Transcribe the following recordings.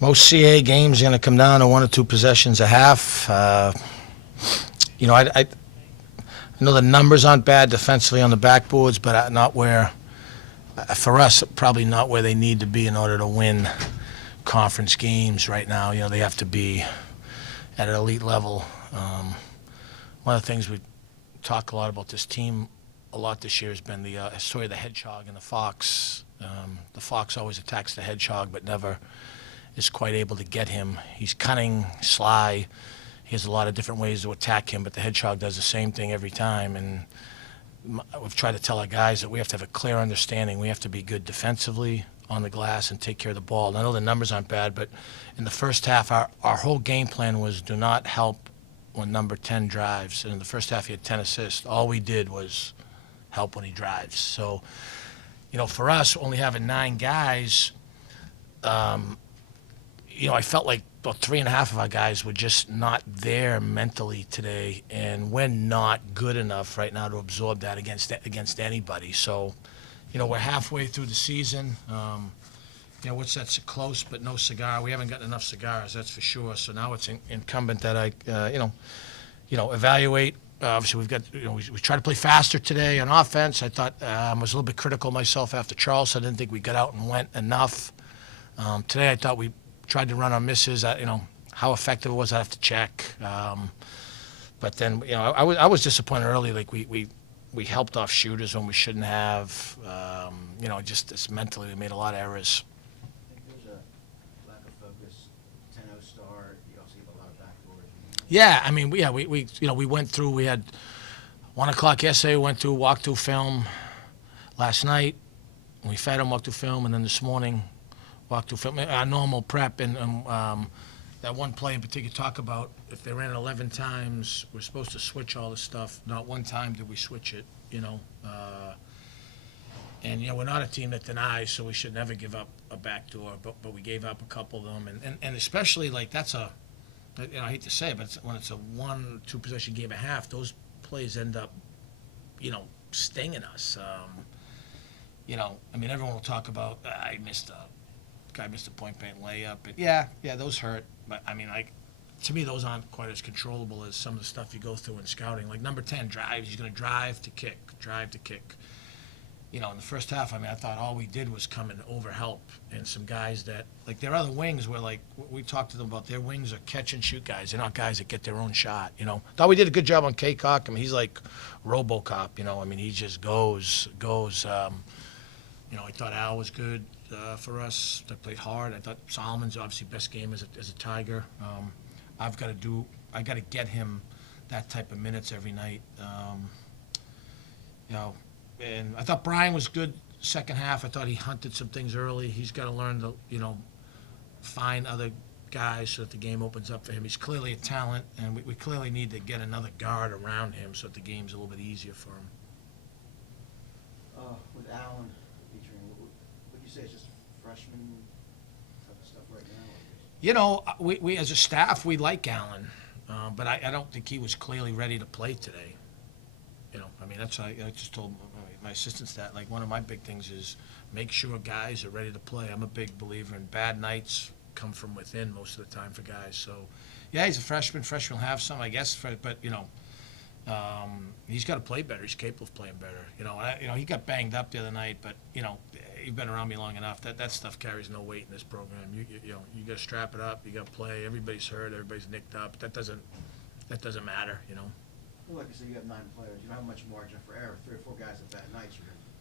Most CA games are going to come down to one or two possessions a half. I know the numbers aren't bad defensively on the backboards, but not where, for us, probably not where they need to be in order to win conference games right now. They have to be at an elite level. One of the things we talk a lot about this team a lot this year has been the story of the hedgehog and the fox. The fox always attacks the hedgehog, but never is quite able to get him. He's cunning, sly. He has a lot of different ways to attack him, but the hedgehog does the same thing every time. And we've tried to tell our guys that we have to have a clear understanding. We have to be good defensively on the glass and take care of the ball. And I know the numbers aren't bad, but in the first half, our whole game plan was do not help when number 10 drives. And in the first half, he had 10 assists. All we did was help when he drives. So, for us, only having 9 guys, I felt like about 3.5 of our guys were just not there mentally today, and we're not good enough right now to absorb that against anybody. So, we're halfway through the season. What's that? Close but no cigar. We haven't gotten enough cigars, that's for sure. So now it's incumbent that I, evaluate. Obviously, we've got, we try to play faster today on offense. I thought I was a little bit critical myself after Charleston. I didn't think we got out and went enough. Today, I thought we tried to run on misses. How effective it was, I have to check. But then, I was disappointed early. Like we helped off shooters when we shouldn't have. Just mentally, we made a lot of errors. I think there's a lack of focus. 10-0 start. You also give a lot of backdoors. Yeah, I mean, we went through. We had 1:00 yesterday. We went through walkthrough film last night. We fed them walkthrough film, and then this morning walkthrough film. Our normal prep and that one play in particular. Talk about if they ran it 11 times, we're supposed to switch all the stuff. Not one time did we switch it. And we're not a team that denies, so we should never give up a backdoor. But we gave up a couple of them, and especially like that's a. I hate to say it, but when it's a 1-2 possession game and a half, those plays end up, stinging us. Everyone will talk about guy missed a point blank layup, but yeah, those hurt. But to me, those aren't quite as controllable as some of the stuff you go through in scouting. Like number 10 drives, he's going to drive to kick. In the first half, I thought all we did was come and overhelp, and some guys that, like their other wings were like, we talked to them about their wings are catch and shoot guys. They're not guys that get their own shot, Thought we did a good job on Kaycock. He's like RoboCop, he just goes. I thought Al was good for us. They played hard. I thought Solomon's obviously best game as a Tiger. I got to get him that type of minutes every night. And I thought Brian was good second half. I thought he hunted some things early. He's got to learn to, find other guys so that the game opens up for him. He's clearly a talent, and we clearly need to get another guard around him so that the game's a little bit easier for him. With Allen featuring, would you say it's just freshman type of stuff right now? We as a staff, we like Allen, but I don't think he was clearly ready to play today. That's I just told my assistants that, like, one of my big things is make sure guys are ready to play. I'm a big believer in bad nights come from within most of the time for guys. So, yeah, he's a freshman. Freshman will have some, I guess, but he's got to play better. He's capable of playing better. He got banged up the other night, but you've been around me long enough. That stuff carries no weight in this program. You got to strap it up. You got to play. Everybody's hurt. Everybody's nicked up. That doesn't matter. Well, like you said, you have 9 players. You don't have much margin for error. 3 or 4 guys at bad nights.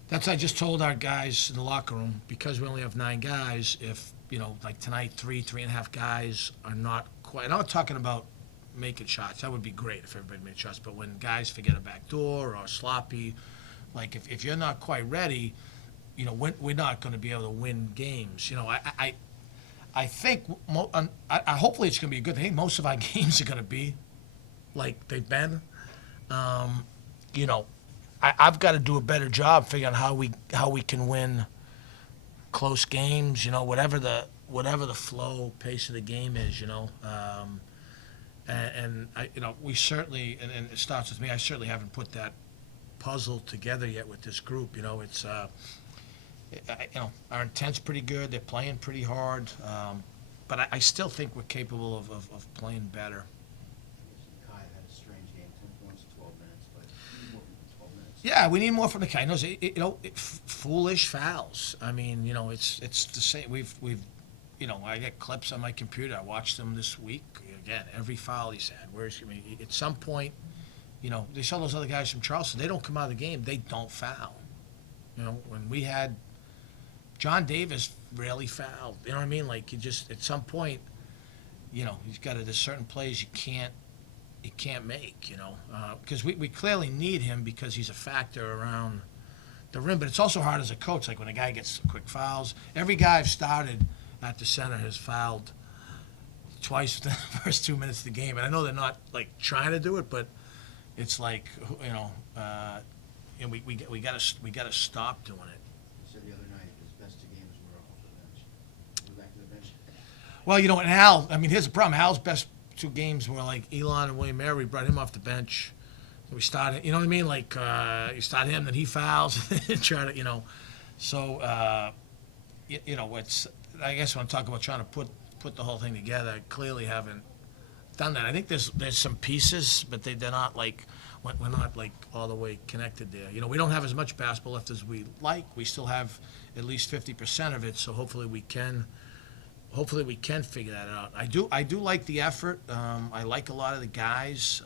That's I just told our guys in the locker room, because we only have 9 guys. If like tonight, 3.5 guys are not quite. I'm not talking about making shots. That would be great if everybody made shots. But when guys forget a back door or are sloppy, like if you're not quite ready, we're not going to be able to win games. I think hopefully it's going to be a good thing. Most of our games are going to be like they've been. I've got to do a better job figuring out how we can win close games. Whatever the flow pace of the game is. We certainly, and it starts with me. I certainly haven't put that puzzle together yet with this group. It's our intent's pretty good. They're playing pretty hard. but I still think we're capable of playing better. Kai had a strange game, 10 points in 12 minutes, but you need more than 12 minutes. Yeah, we need more from the Kai. Knows foolish fouls. I mean, it's the same. We've I get clips on my computer. I watched them this week. Again, every foul he's had. At some point, they saw those other guys from Charleston. They don't come out of the game. They don't foul. When we had John Davis rarely fouled. You know what I mean? Like, you just, at some point, he's got there's certain plays you can't make, because we clearly need him because he's a factor around the rim. But it's also hard as a coach, like when a guy gets quick fouls. Every guy I've started at the center has fouled twice within the first 2 minutes of the game. And I know they're not, like, trying to do it, but it's like, and we gotta stop doing it. He said the other night his best 2 games were off the bench. We're back to the bench. Well, and Al, I mean, here's the problem. Al's best 2 games were like Elon and William Mary. We brought him off the bench. We started, you know what I mean? Like, you start him, then he fouls, and try to, So, it's, I guess when I'm talking about trying to put the whole thing together, I clearly haven't done that. I think there's some pieces, but they're not like, we're not like all the way connected there. We don't have as much basketball left as we like. We still have at least 50% of it, so hopefully we can figure that out. I do like the effort. I like a lot of the guys.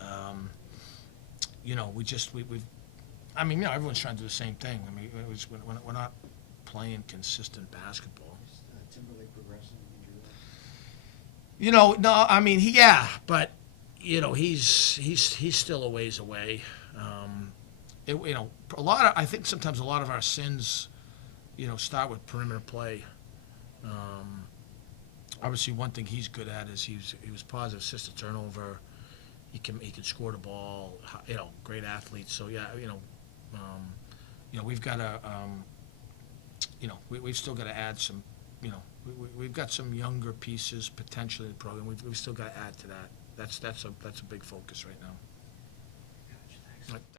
Everyone's trying to do the same thing. I mean, we're not playing consistent basketball. Is Timberlake progressing injury-wise? No, I mean, but he's still a ways away. I think sometimes a lot of our sins, start with perimeter play. Obviously, one thing he's good at is he was positive assist to turnover. He can score the ball. Great athlete. So yeah, we've got to, we've still got to add some. We've got some younger pieces potentially in the program. We've still got to add to that. That's a big focus right now. Gotcha, thanks.